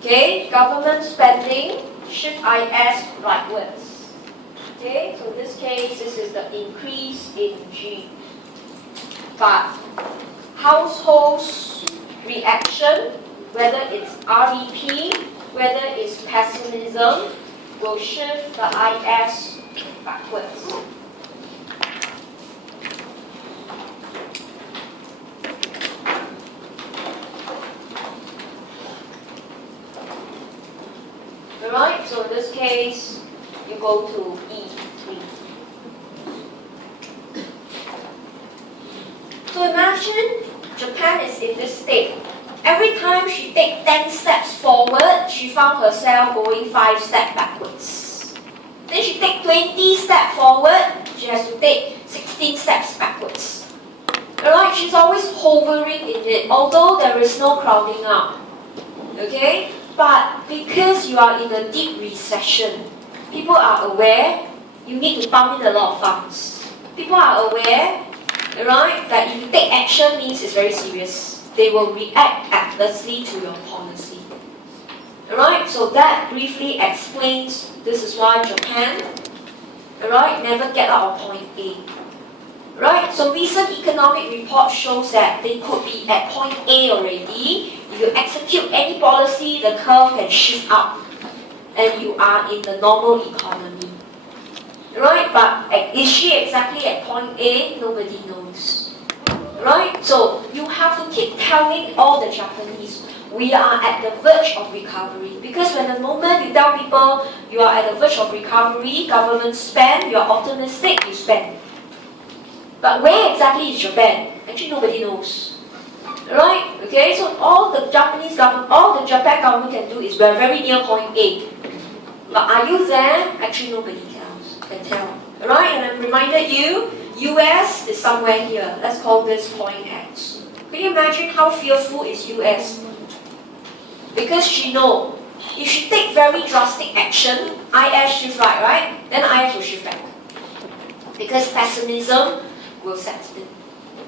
Okay, government spending, shift IS rightwards. Okay, so in this case, this is the increase in G. But households' reaction, whether it's REP, whether it's pessimism, will shift the IS backwards. Alright, so in this case, you go to E3. So imagine Japan is in this state. Every time she takes 10 steps forward, she found herself going 5 steps backwards. Then she takes 20 steps forward, she has to take 16 steps backwards. Alright, she's always hovering in it, although there is no crowding out. Okay? But because you are in a deep recession, people are aware you need to pump in a lot of funds. People are aware, right, that if you take action means it's very serious. They will react adversely to your policy. Alright, so that briefly explains this is why Japan, alright, never get out of point A. Right, so recent economic report shows that they could be at point A already. If you execute any policy, the curve can shift up and you are in the normal economy. Right, but is she exactly at point A? Nobody knows. Right, so you have to keep telling all the Japanese, we are at the verge of recovery. Because when the moment you tell people you are at the verge of recovery, government spend, you are optimistic, you spend. But where exactly is Japan? Actually, nobody knows. Right? Okay, so all the Japanese government, all the Japan government can do is we're very near point A. But are you there? Actually, nobody can tell. Right? And I reminded you, US is somewhere here. Let's call this point X. Can you imagine how fearful is US? Because she knows if she take very drastic action, IS shift right? Then IS will shift back. Because pessimism will set in.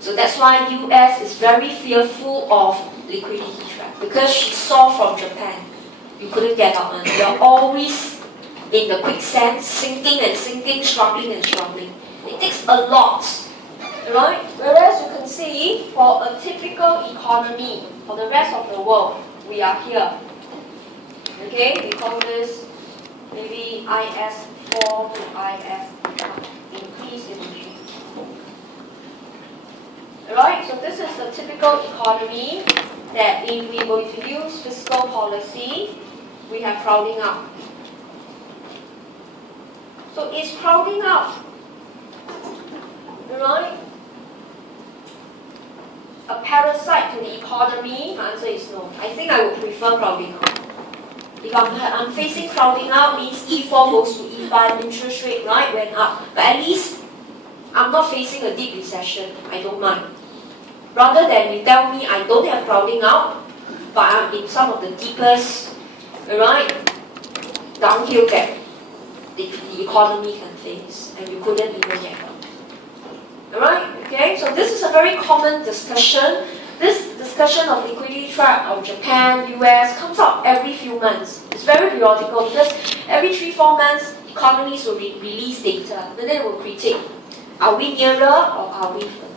So that's why US is very fearful of liquidity trap. Because she saw from Japan, you couldn't get out. You're always in the quicksand, sinking and sinking, struggling and struggling. It takes a lot. Right? Whereas you can see, for a typical economy, for the rest of the world, we are here. Okay, we call this maybe IS4 to IS1, increase in G. Right, so this is the typical economy that if we were to use fiscal policy, we have crowding out. So is crowding out, right, a parasite to the economy? My answer is no. I think I would prefer crowding out. If I'm facing crowding out, means E4 goes to E5, interest rate, right, went up. But at least I'm not facing a deep recession. I don't mind. Rather than you tell me I don't have crowding out, but I'm in some of the deepest, right, downhill that the economy can face, and you couldn't even get out. Alright, okay, so this is a very common discussion. This discussion of liquidity trap of Japan, US comes up every few months. It's very periodical because every 3-4 months, economies will release data, and then they will critique. Are we nearer or are we further?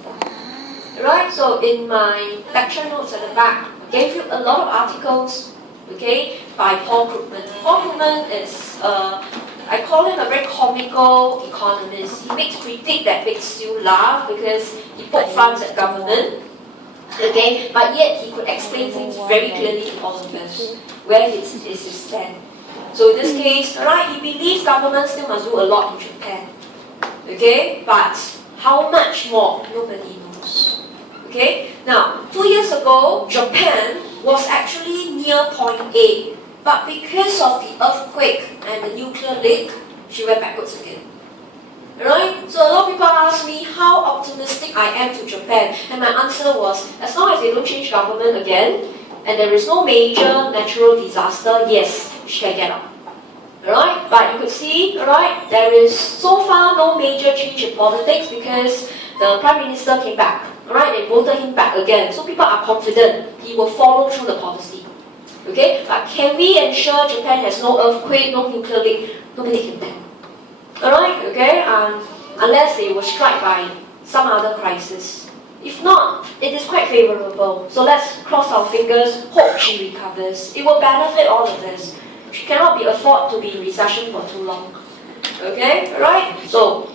Right, so in my lecture notes at the back, I gave you a lot of articles, okay, by Paul Krugman. Paul Krugman is, I call him a very comical economist. He makes critique that makes you laugh because he put funds at government, okay, but yet he could explain things very clearly to all of us, where is his stand. So in this case, right, he believes government still must do a lot in Japan, okay, but how much more, nobody knows. Okay, now 2 years ago, Japan was actually near point A, but because of the earthquake and the nuclear leak, she went backwards again. Right? So a lot of people ask me how optimistic I am to Japan, and my answer was, as long as they don't change government again, and there is no major natural disaster, yes, she can get out. Alright? But you could see, alright, there is so far no major change in politics because the Prime Minister came back. Alright, they voted him back again. So people are confident he will follow through the policy. Okay, but can we ensure Japan has no earthquake, no nuclear leak? Nobody can tell. Alright, okay, unless they were struck by some other crisis. If not, it is quite favorable. So let's cross our fingers, hope she recovers. It will benefit all of us. She cannot be afford to be in recession for too long. Okay, right? So,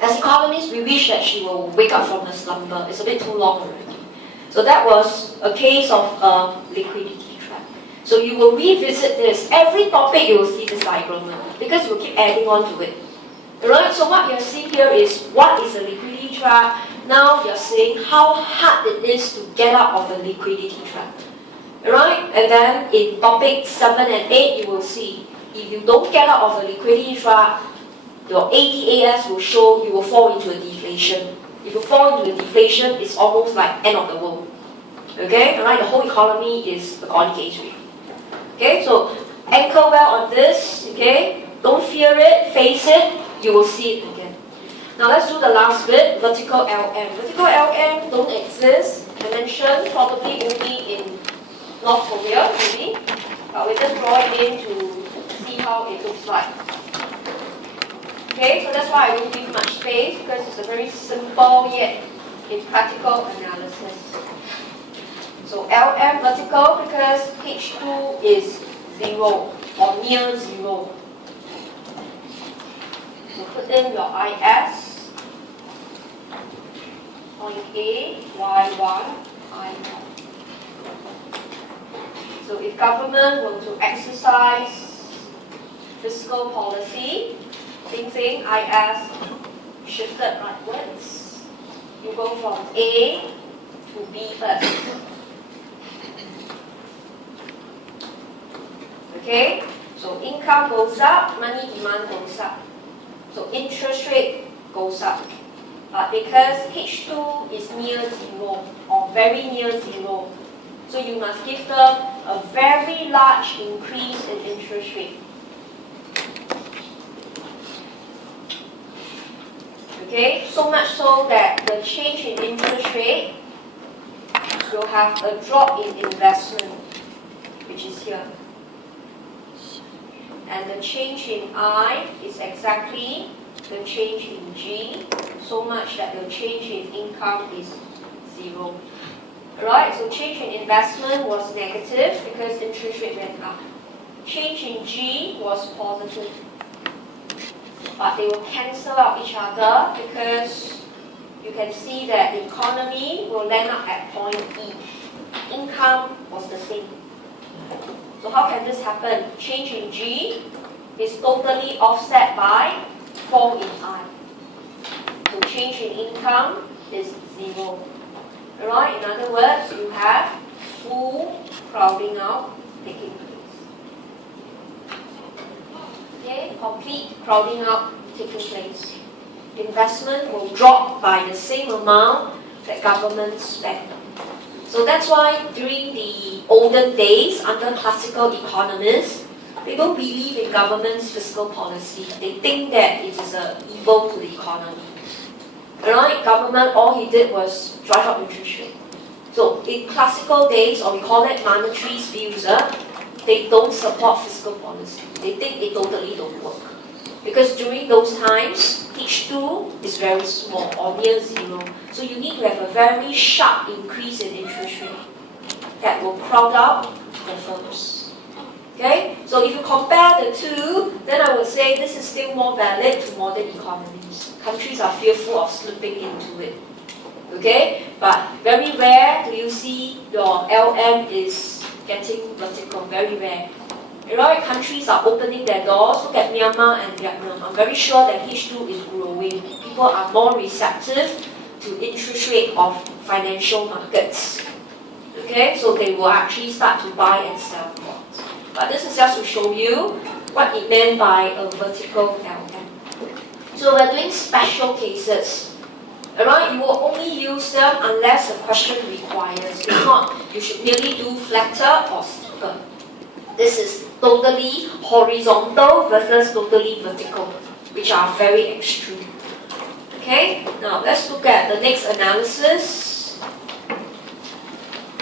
as economists, we wish that she will wake up from her slumber. It's a bit too long already. So that was a case of a liquidity trap. So you will revisit this. Every topic you will see this diagram because you will keep adding on to it. Right? So what you're seeing here is what is a liquidity trap. Now you're seeing how hard it is to get out of a liquidity trap. Right? And then in topic 7 and 8, you will see if you don't get out of a liquidity trap, your ADAS will show you will fall into a deflation. If you fall into a deflation, it's almost like end of the world. Okay? Right? The whole economy is a gone case rate. Okay? So anchor well on this. Okay? Don't fear it, face it, you will see it again. Now let's do the last bit, vertical LM. Vertical LM don't exist. I mentioned probably only in North Korea, maybe. But we just draw it in to see how it looks like. Okay, so that's why I don't give much space because it's a very simple yet impractical analysis. So LM vertical because H2 is 0 or near 0. So put in your IS, point A, Y1, I1. So if government were to exercise fiscal policy, same thing, IS shifted rightwards. You go from A to B first. Okay, so income goes up, money demand goes up. So interest rate goes up. But because H2 is near 0 or very near 0, so you must give them a very large increase in interest rate. Okay, so much so that the change in interest rate will have a drop in investment, which is here. And the change in I is exactly the change in G, so much that the change in income is 0. Alright, so change in investment was negative because interest rate went up. Change in G was positive. But they will cancel out each other because you can see that the economy will land up at point E. Income was the same. So how can this happen? Change in G is totally offset by fall in I. So change in income is 0. Alright, in other words, you have full crowding out taking place. Okay, complete crowding out taking place. Investment will drop by the same amount that government spend. So that's why during the olden days, under classical economists, they don't believe in government's fiscal policy. They think that it is an evil to the economy. Alright, government, all he did was drive up interest rate. So in classical days, or we call it monetary views, they don't support fiscal policy. They think it totally don't work. Because during those times, H2 is very small or near 0. So you need to have a very sharp increase in interest rate that will crowd out the firms. Okay? So if you compare the two, then I would say this is still more valid to modern economies. Countries are fearful of slipping into it. Okay? But very rare do you see your LM is getting vertical. Very rare. Right? Countries are opening their doors. Look at Myanmar and Vietnam. I'm very sure that H2 is growing. People are more receptive to interest rate of financial markets. Okay? So they will actually start to buy and sell bonds. But this is just to show you what it meant by a vertical LM. So we're doing special cases. Alright, you will only use them unless the question requires. If not, you should merely do flatter or steeper. This is totally horizontal versus totally vertical, which are very extreme. Okay, now let's look at the next analysis.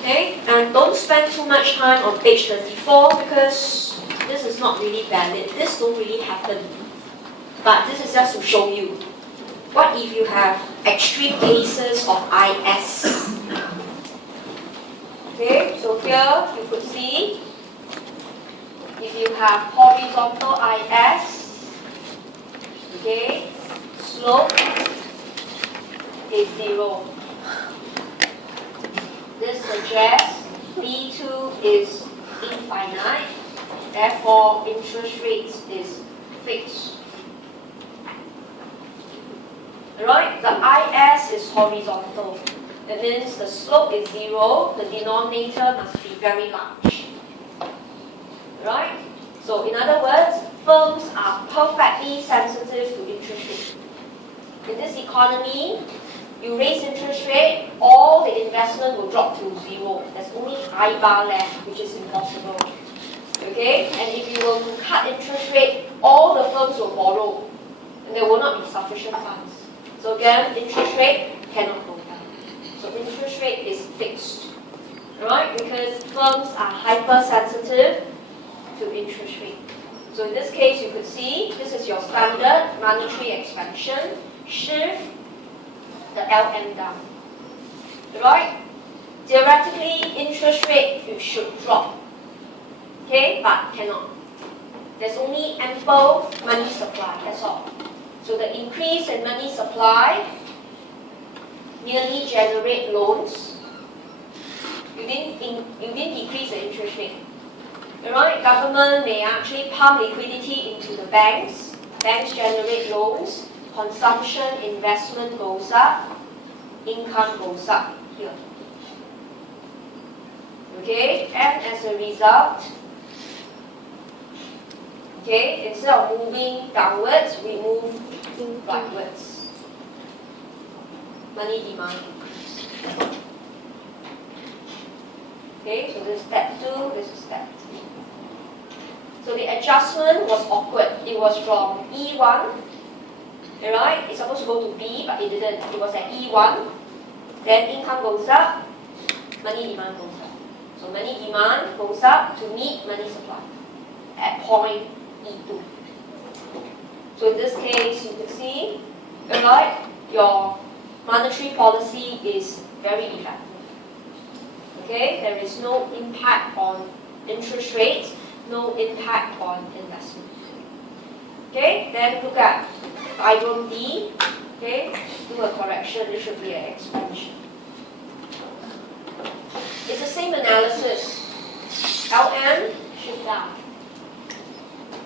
Okay, and don't spend too much time on page 34 because this is not really valid. This don't really happen. But this is just to show you. What if you have extreme cases of IS? Okay, so here you could see if you have horizontal IS, okay, slope is 0. This suggests B2 is infinite, therefore interest rate is fixed. Right? The IS is horizontal. That means the slope is 0, the denominator must be very large. Right? So in other words, firms are perfectly sensitive to interest rate. In this economy, you raise interest rate, all the investment will drop to 0. There's only high bar left, which is impossible. Okay? And if you were to cut interest rate, all the firms will borrow, and there will not be sufficient funds. So again, interest rate cannot go down. So interest rate is fixed. Right? Because firms are hypersensitive to interest rate. So in this case, you could see, this is your standard monetary expansion. Shift the LM down. Right? Theoretically, interest rate should drop. Okay? But cannot. There's only ample money supply, that's all. So the increase in money supply merely generate loans. You didn't decrease the interest rate. Right? Government may actually pump liquidity into the banks. Banks generate loans. Consumption, investment goes up. Income goes up here. Okay? And as a result, okay, instead of moving downwards, we move backwards. Money demand increase. Okay, so this is step 2, this is step 3. So the adjustment was awkward. It was from E1, right? It's supposed to go to B, but it didn't. It was at E1. Then income goes up, money demand goes up. So money demand goes up to meet money supply at point E2. So in this case, you can see, right, your monetary policy is very effective. Okay, there is no impact on interest rates, no impact on investment. Okay, then look at diagram D. Okay, do a correction, it should be an expansion. It's the same analysis. LM shift down.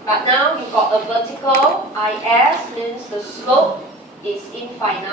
But now you've got a vertical IS, means the slope is infinite.